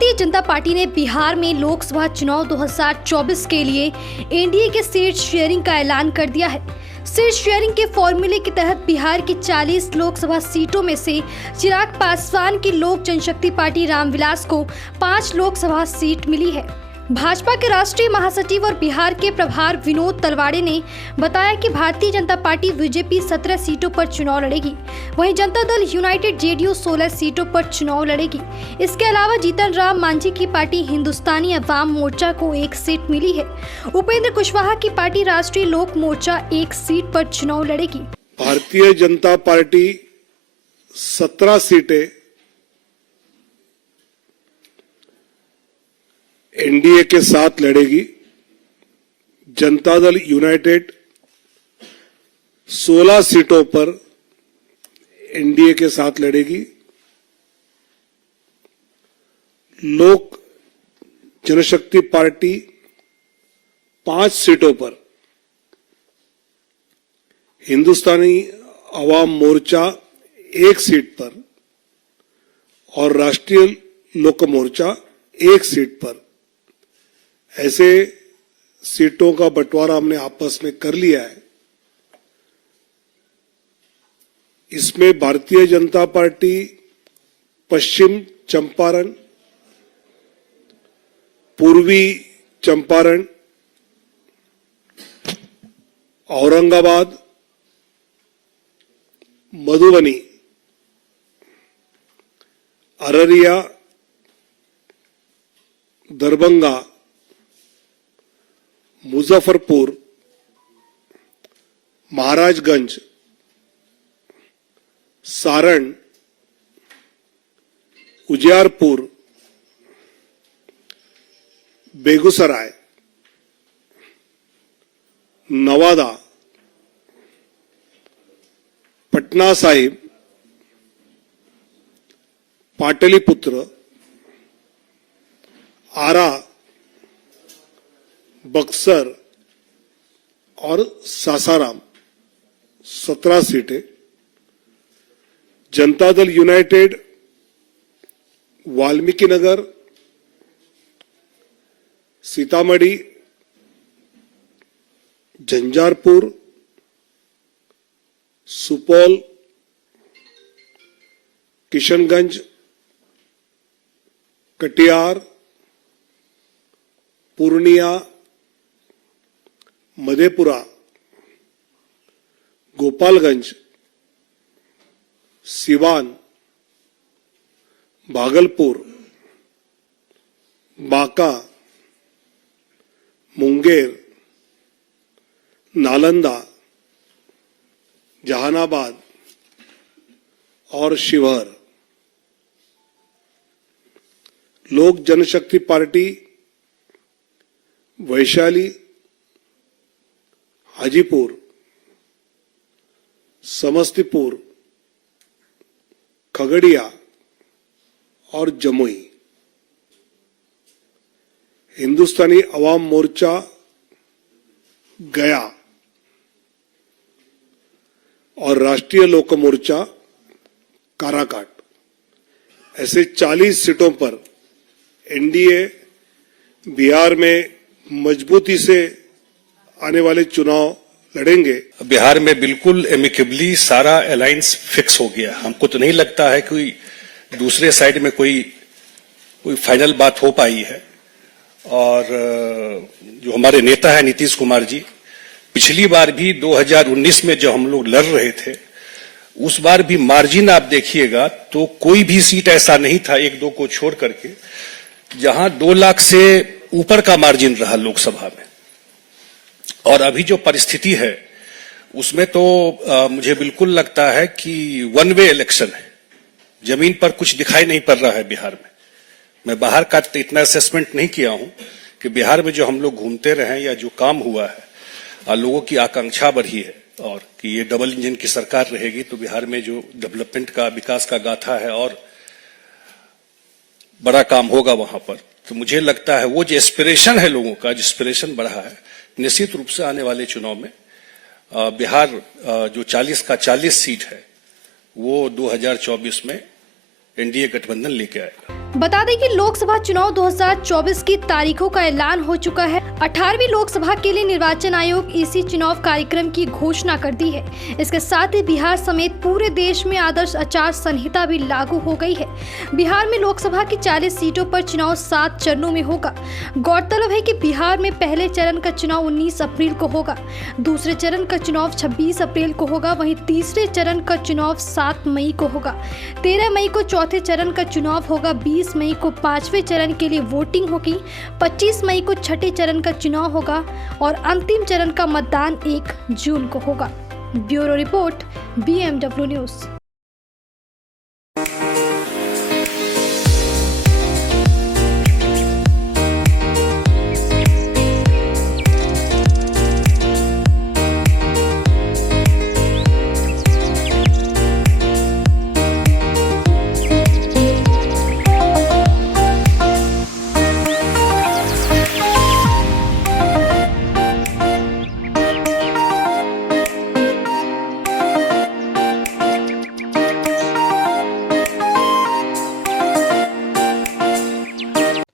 Bharatiya Janata party ने बिहार में लोकसभा चुनाव 2024 के लिए एनडीए के सीट शेयरिंग का ऐलान कर दिया है। सीट शेयरिंग के फॉर्मूले के तहत बिहार की 40 लोकसभा सीटों में से चिराग पासवान की लोक जनशक्ति पार्टी रामविलास को 5 लोकसभा सीट मिली है। भाजपा के राष्ट्रीय महासचिव और बिहार के प्रभार विनोद तलवाड़े ने बताया कि भारतीय जनता पार्टी बीजेपी 17 सीटों पर चुनाव लड़ेगी, वहीं जनता दल यूनाइटेड जेडीयू 16 सीटों पर चुनाव लड़ेगी। इसके अलावा जीतन राम मांझी की पार्टी हिंदुस्तानी अवाम मोर्चा को 1 सीट मिली है। उपेंद्र कुशवाहा की पार्टी राष्ट्रीय लोक मोर्चा 1 सीट पर चुनाव लड़ेगी। भारतीय जनता पार्टी 17 सीटें एनडीए के साथ लड़ेगी। जनता दल यूनाइटेड 16 सीटों पर एनडीए के साथ लड़ेगी। लोक जनशक्ति पार्टी 5 सीटों पर, हिंदुस्तानी अवाम मोर्चा 1 सीट पर और राष्ट्रीय लोक मोर्चा 1 सीट पर, ऐसे सीटों का बंटवारा हमने आपस में कर लिया है। इसमें भारतीय जनता पार्टी पश्चिम चंपारण, पूर्वी चंपारण, औरंगाबाद, मधुबनी, अररिया, दरभंगा, मुजफ्फरपुर, महाराजगंज, सारण, उजियारपुर, बेगूसराय, नवादा, पटना साहिब, पाटलिपुत्र, आरा, बक्सर और सासाराम 17 सीटें। जनता दल यूनाइटेड वाल्मीकि नगर, सीतामढ़ी, झंझारपुर, सुपौल, किशनगंज, कटिहार, पूर्णिया, मधेपुरा, गोपालगंज, सिवान, भागलपुर, बांका, मुंगेर, नालंदा, जहानाबाद और शिवहर। लोक जनशक्ति पार्टी वैशाली, हाजीपुर, समस्तीपुर, खगड़िया और जमुई। हिंदुस्तानी अवाम मोर्चा गया और राष्ट्रीय लोक मोर्चा काराकाट, ऐसे 40 सीटों पर एनडीए बिहार में मजबूती से आने वाले चुनाव लड़ेंगे। बिहार में बिल्कुल एमिकेबली सारा अलायंस फिक्स हो गया। हमको तो नहीं लगता है कि दूसरे साइड में कोई फाइनल बात हो पाई है। और जो हमारे नेता है नीतीश कुमार जी, पिछली बार भी 2019 में जो हम लोग लड़ रहे थे, उस बार भी मार्जिन आप देखिएगा तो कोई भी सीट ऐसा नहीं था, 1-2 को छोड़ करके, जहां 2 लाख से ऊपर का मार्जिन रहा लोकसभा में। और अभी जो परिस्थिति है उसमें तो मुझे बिल्कुल लगता है कि 1 वे इलेक्शन है। जमीन पर कुछ दिखाई नहीं पड़ रहा है बिहार में। मैं बाहर का तो इतना असेसमेंट नहीं किया हूं कि बिहार में जो हम लोग घूमते रहे या जो काम हुआ है, लोगों की आकांक्षा बढ़ी है और कि ये डबल इंजन की सरकार रहेगी तो बिहार में जो डेवलपमेंट का, विकास का गाथा है और बड़ा काम होगा वहां पर। तो मुझे लगता है वो जो एस्पिरेशन है लोगों का, जो एस्पिरेशन बढ़ा है, निश्चित रूप से आने वाले चुनाव में बिहार जो 40 का 40 सीट है वो 2024 में एनडीए गठबंधन लेके आएगा। बता दें कि लोकसभा चुनाव 2024 की तारीखों का ऐलान हो चुका है। 18वीं लोकसभा के लिए निर्वाचन आयोग इसी चुनाव कार्यक्रम की घोषणा कर दी है। इसके साथ ही बिहार समेत पूरे देश में आदर्श आचार संहिता भी लागू हो गई है। बिहार में लोकसभा की 40 सीटों पर चुनाव 7 चरणों में होगा। गौरतलब है कि बिहार में पहले चरण का चुनाव 19 अप्रैल को होगा, दूसरे चरण का चुनाव 26 अप्रैल को होगा, वहीं तीसरे चरण का चुनाव 7 मई को होगा। 13 मई को चौथे चरण का चुनाव होगा। 20 मई को 5वें चरण के लिए वोटिंग होगी। 25 मई को छठे चरण का चुनाव होगा और अंतिम चरण का मतदान 1 जून को होगा। Bureau report, BMW news.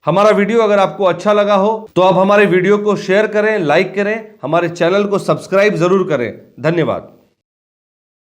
हमारा वीडियो अगर आपको अच्छा लगा हो तो आप हमारे वीडियो को शेयर करें, लाइक करें, हमारे चैनल को सब्सक्राइब जरूर करें। धन्यवाद।